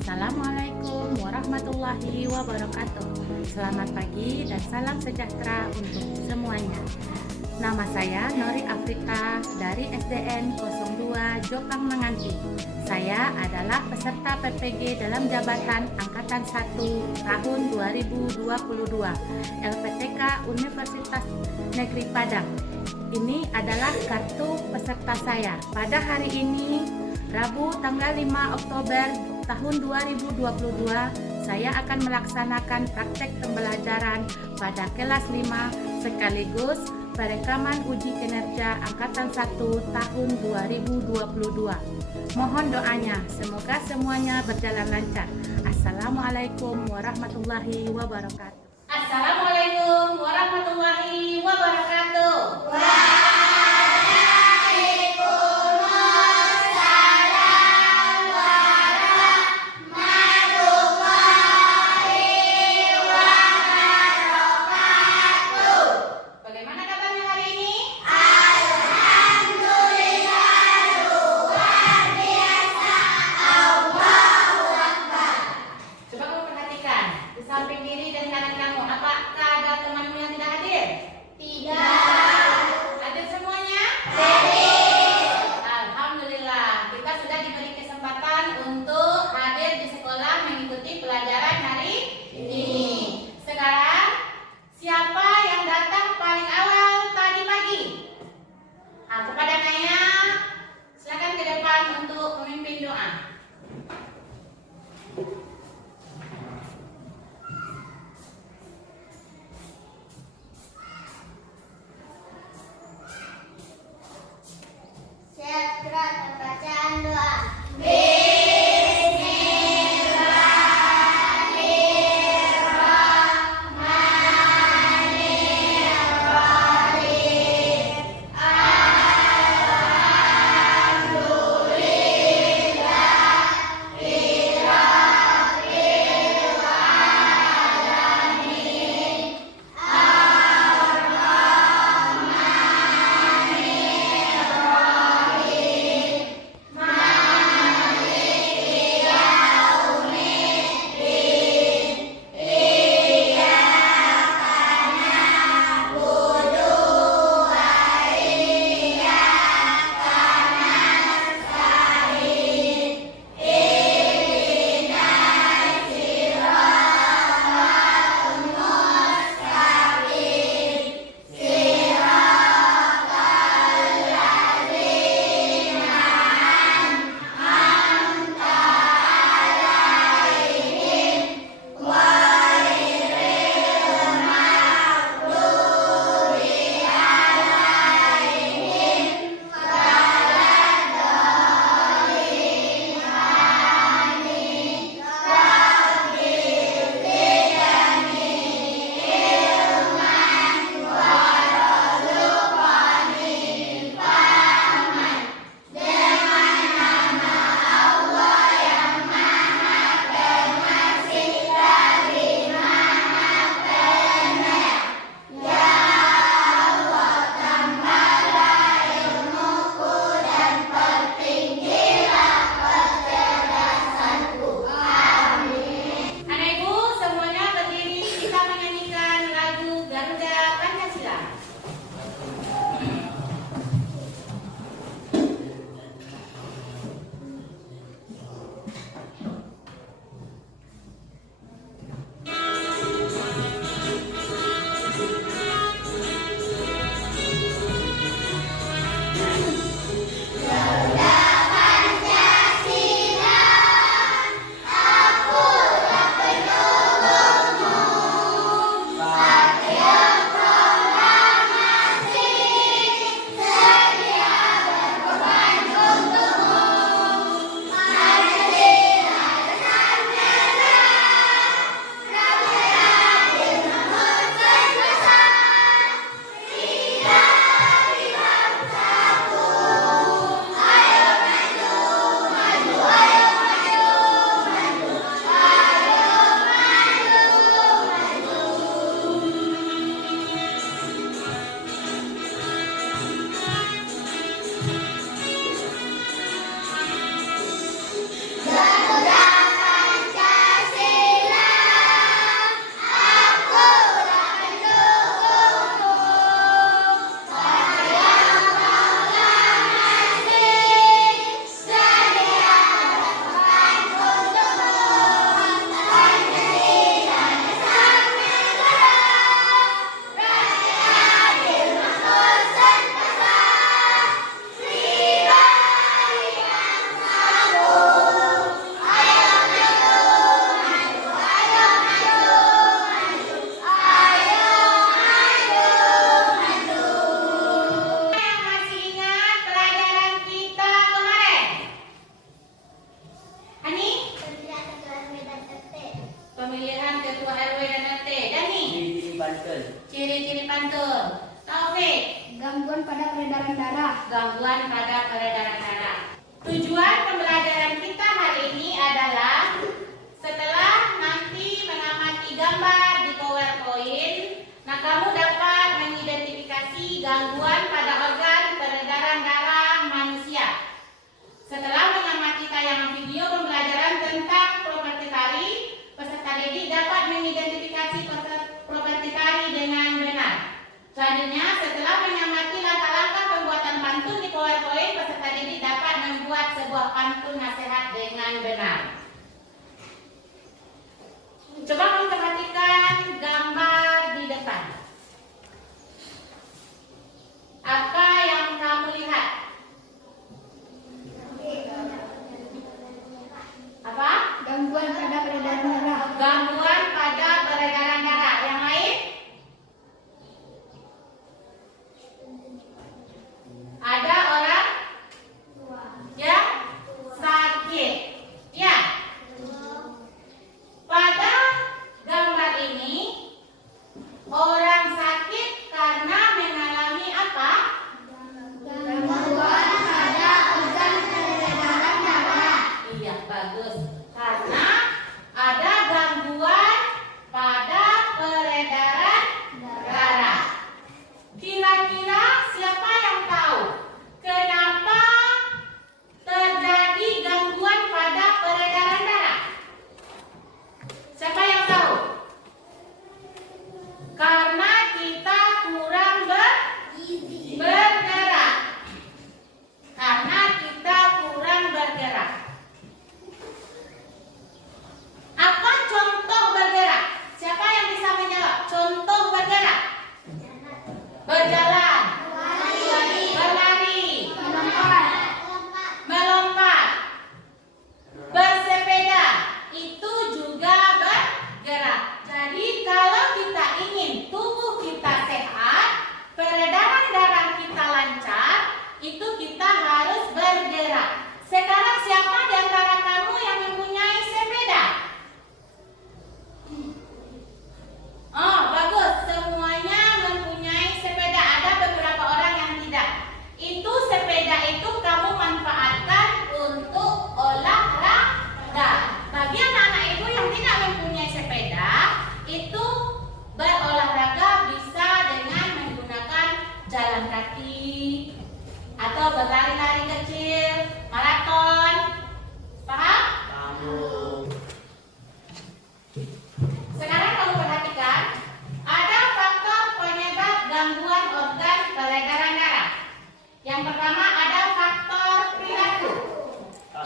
Assalamualaikum warahmatullahi wabarakatuh. Selamat pagi dan salam sejahtera untuk semuanya. Nama saya Nori Afrika dari SDN 02 Jokang Menganti. Saya adalah peserta PPG dalam jabatan Angkatan 1 tahun 2022 LPTK Universitas Negeri Padang. Ini adalah kartu peserta saya. Pada hari ini, Rabu tanggal 5 Oktober tahun 2022, saya akan melaksanakan praktek pembelajaran pada kelas 5 sekaligus perekaman uji kinerja Angkatan 1 tahun 2022. Mohon doanya, semoga semuanya berjalan lancar. Assalamualaikum warahmatullahi wabarakatuh. Assalamualaikum warahmatullahi wabarakatuh. Samping kiri dan kanan kamu, apakah ada temanmu yang tidak hadir? Tidak. pemilihan ketua RW dan RT. Dani. Ciri-ciri pantun. Ciri-ciri pantun. Taufik. Gangguan pada peredaran darah. Gangguan pada peredaran darah. Tujuan pembelajaran kita hari ini adalah setelah nanti mengamati gambar di PowerPoint, nah kamu dapat mengidentifikasi gangguan pada organ peredaran darah manusia. Setelah mengamati tayangan video pembelajaran tentang properti tari, peserta didik dapat mengidentifikasi properti tari dengan benar. Selanjutnya, setelah mengamati langkah-langkah pembuatan pantun di PowerPoint, peserta didik dapat membuat sebuah pantun nasihat dengan benar. Coba kamu perhatikan gambar di depan. Apa yang kamu lihat? Apa? Gangguan pada peredaran darah. Gangguan pada peredaran darah. Yang lain? Ada orang yang sakit. Ya. Pada gambar ini, orang sakit karena mengalami apa? Gangguan pada organ peredaran darah. Iya, bagus. Karena ada gangguan pada peredaran darah. Kira-kira siapa yang tahu kenapa terjadi gangguan pada peredaran darah? Siapa yang tahu? Karena kita kurang bergerak. Karena kita kurang bergerak. Apa contoh bergerak? Siapa yang bisa menjawab? Contoh bergerak. Berjalan, berlari, melompat, bersepeda, itu juga bergerak. Jadi kalau kita ingin tubuh kita sehat, peredaran darah kita lancar, itu kita harus bergerak. Sekarang siapa di antara kamu yang mempunyai sepeda? Oh, bagus. Semuanya mempunyai sepeda. Ada beberapa orang yang tidak. Itu sepeda itu kamu manfaatkan untuk olahraga. Bagi anak-anak ibu yang tidak mempunyai sepeda, itu berolahraga bisa dengan menggunakan jalan kaki atau berlari-lari kecil, maraton. Paham? Kamu. Sekarang kamu perhatikan, ada faktor penyebab gangguan organ peredaran darah. Yang pertama ada faktor perilaku.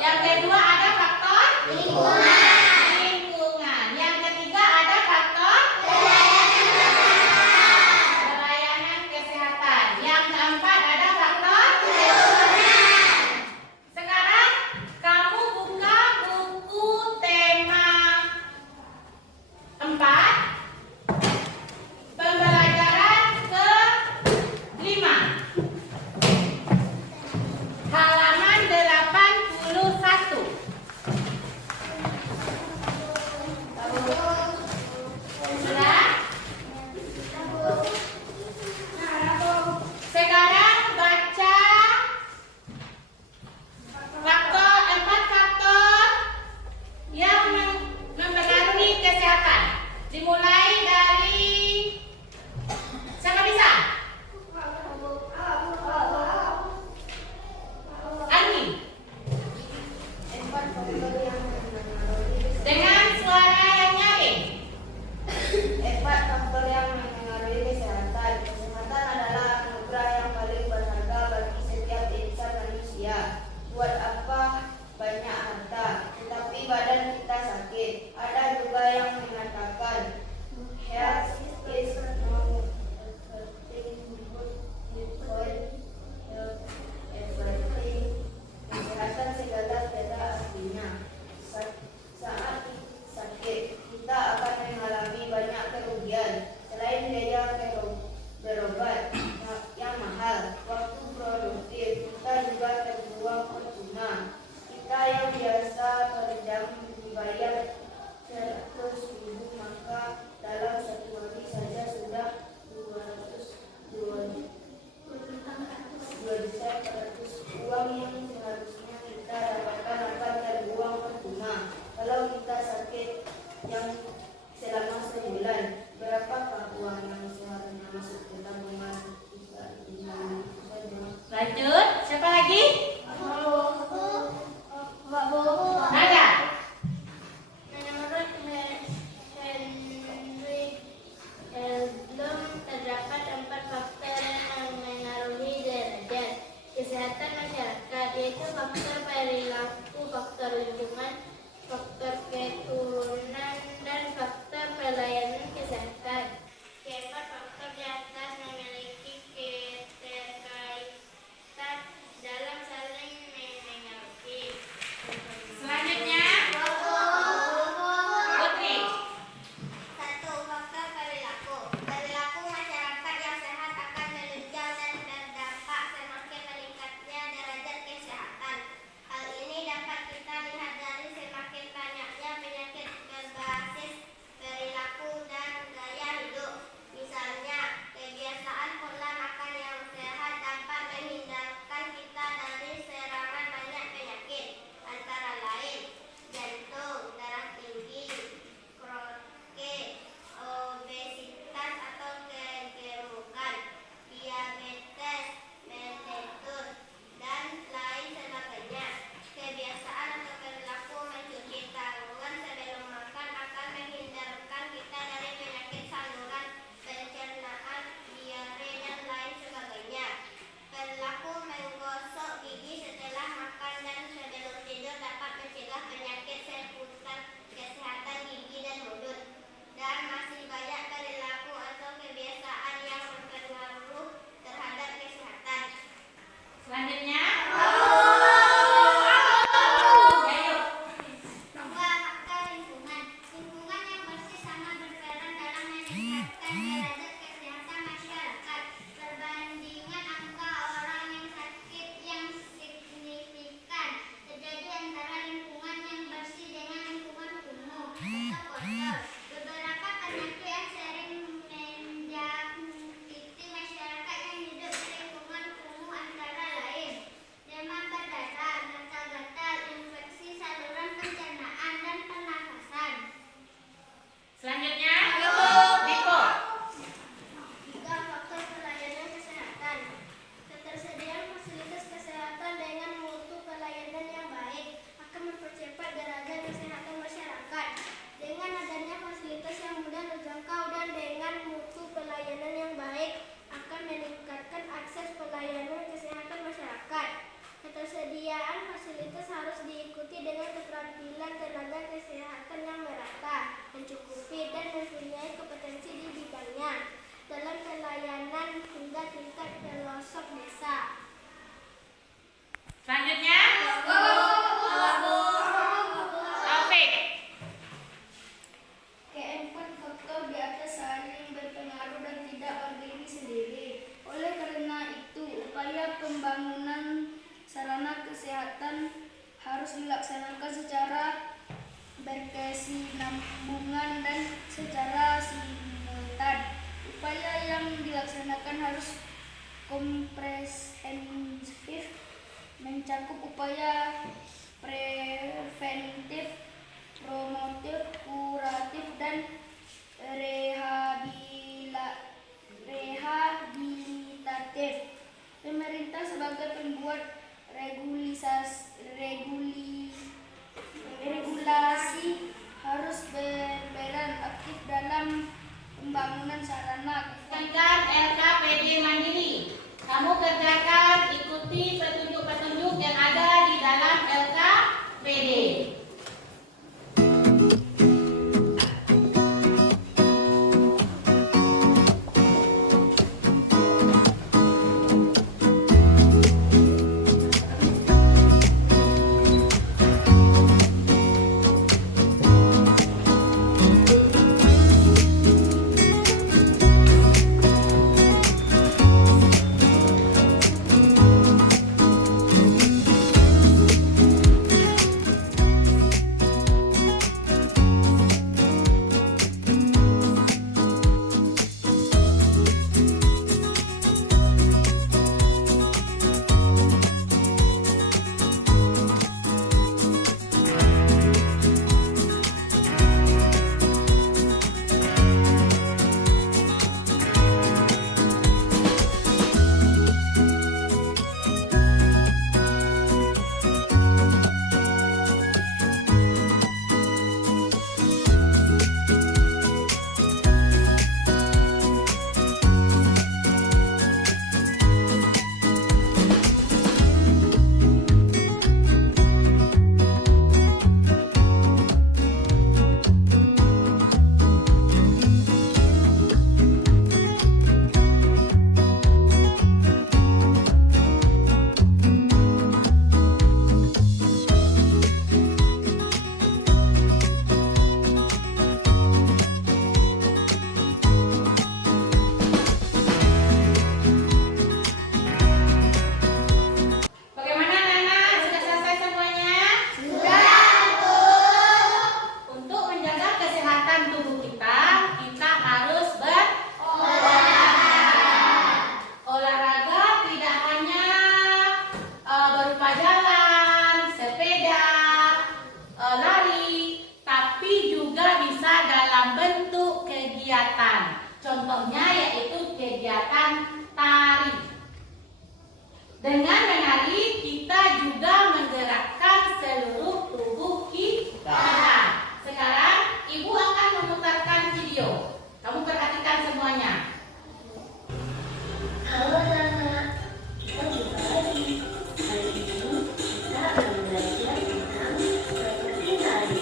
Yang kedua ada faktor lingkungan. Yang ketiga ada faktor pelayanan kesehatan. Yang keempat ada faktor sekarang kamu buka buku tema 4 pembelajaran ke-5 halaman 81. Sudah? Sekarang baca empat faktor yang mempengaruhi kesehatan. Dimulai dari siapa bisa? Anggi. Dengan suara yang nyaring. 4 faktor yang mempengaruhi kesehatan. Kesehatan adalah anugerah yang paling berharga bagi setiap insan manusia. Buat apa banyak harta, tetapi badan kita sakit. Ada juga yang mengatakan health is not everything, but health everything. Kesehatan segala tiada artinya. berkesinambungan dan secara simultan. Upaya yang dilaksanakan harus komprehensif, mencakup upaya preventif, promotif, kuratif, dan rehabilitatif. Pemerintah sebagai pembuat regulasi harus berperan aktif dalam pembangunan sarana. Tentang LKPD Mandiri. Kamu kerjakan, ikuti petunjuk-petunjuk yang ada di dalam LKPD. Bagaimana anak-anak? Sudah selesai semuanya? Untuk menjaga kesehatan tubuh kita, kita harus berolahraga. Olahraga tidak hanya berupa jalan, sepeda, lari, tapi juga bisa dalam bentuk kegiatan. Contohnya yaitu kegiatan tari. Dengan menari, kita juga menggerakkan seluruh tubuh kita. Sekarang, Ibu akan memutarkan video. Kamu perhatikan semuanya. Halo anak, kita jumpa lagi. Hari ini kita akan belajar tentang seperti tari.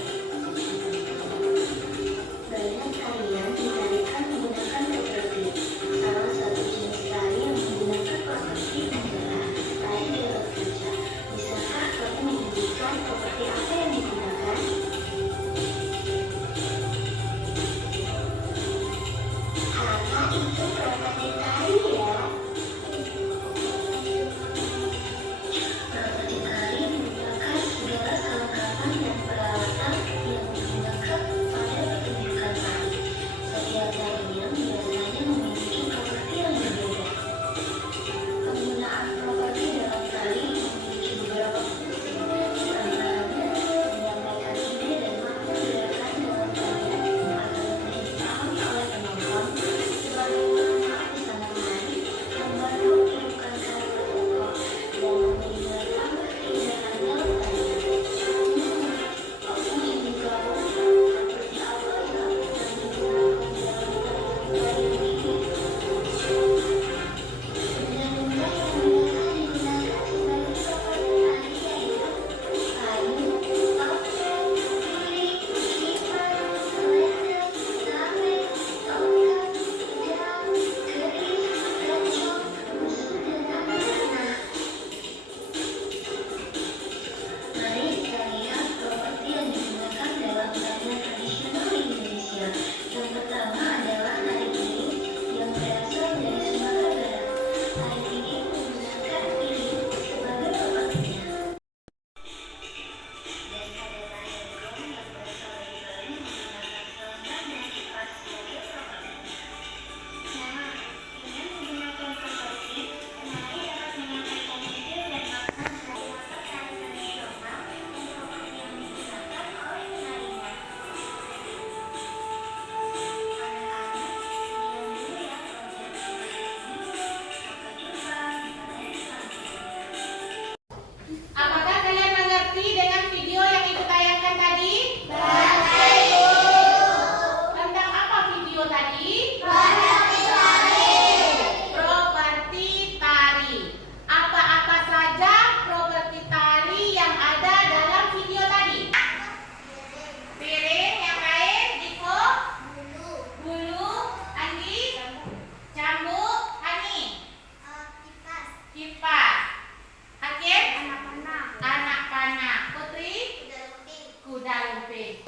Banyak tarian ditarikan menggunakan properti. Salah satu jenis tari yang menggunakan properti adalah tari geometri.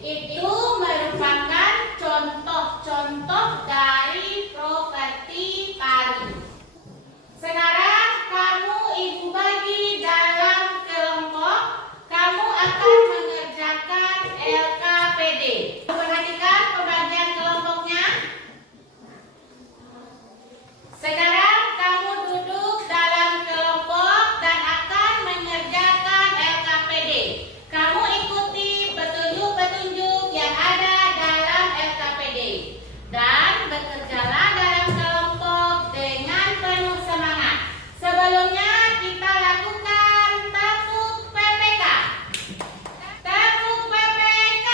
itu merupakan contoh-contoh dari properti tari. Sekarang kamu ibu bagi dalam kelompok, kamu akan mengerjakan LKPD. Perhatikan pembagian kelompoknya. Sekarang kamu duduk dalam kelompok dan akan mengerjakan LKPD. Kamu ikuti petunjuk-petunjuk yang ada dalam LKPD dan bekerjalah dalam kelompok dengan penuh semangat. Sebelumnya kita lakukan tepuk PPK. Tepuk PPK.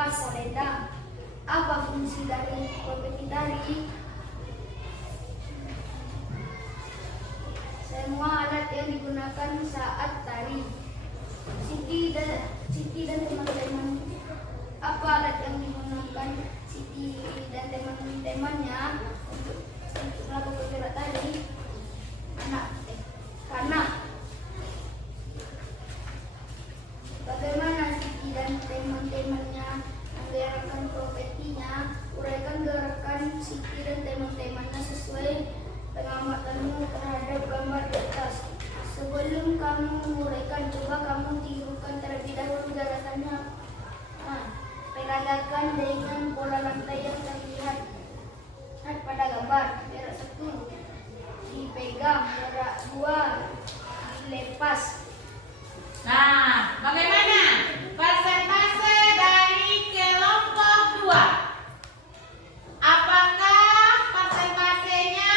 lepas selendang. Apa fungsi dari profesi tadi? Semua alat yang digunakan saat tari. Siti dan teman-teman. Apa alat yang digunakan Siti dan teman-temannya untuk melakukan gerak tari? Kanak. Bagaimana Siti dan teman-temannya menggerakkan profetinya? Uraikan gerakan Siti dan teman-temannya sesuai pengamatanmu terhadap gambar di atas. Sebelum kamu menguraikan, coba kamu tirukan terlebih dahulu gerakannya. Peragakan dengan pola lantai yang terlihat pada gambar. Gerak 1 dipegang, gerak 2 dilepas. Nah, bagaimana persentase dari kelompok 2? Apakah persentasenya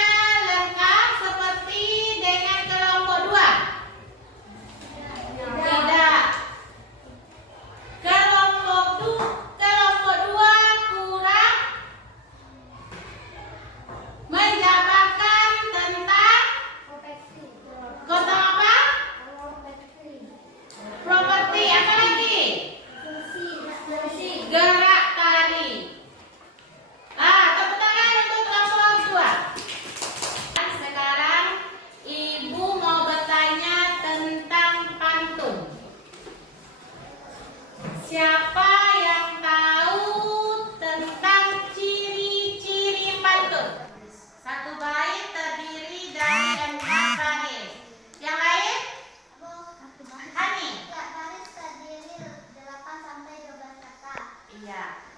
lengkap seperti dengan kelompok 2? Tidak. Kelompok 2 kurang menjabarkan tentang apa? Properti apa lagi? Gerak tari. Tepuk tangan untuk kelompok 2. Sekarang Ibu mau bertanya tentang pantun. Siapa yang tahu tentang ciri-ciri pantun? Satu bait terdiri dari 4 baris. Yang lain? Hani? Baris terdiri 8 sampai 12 kata. Iya.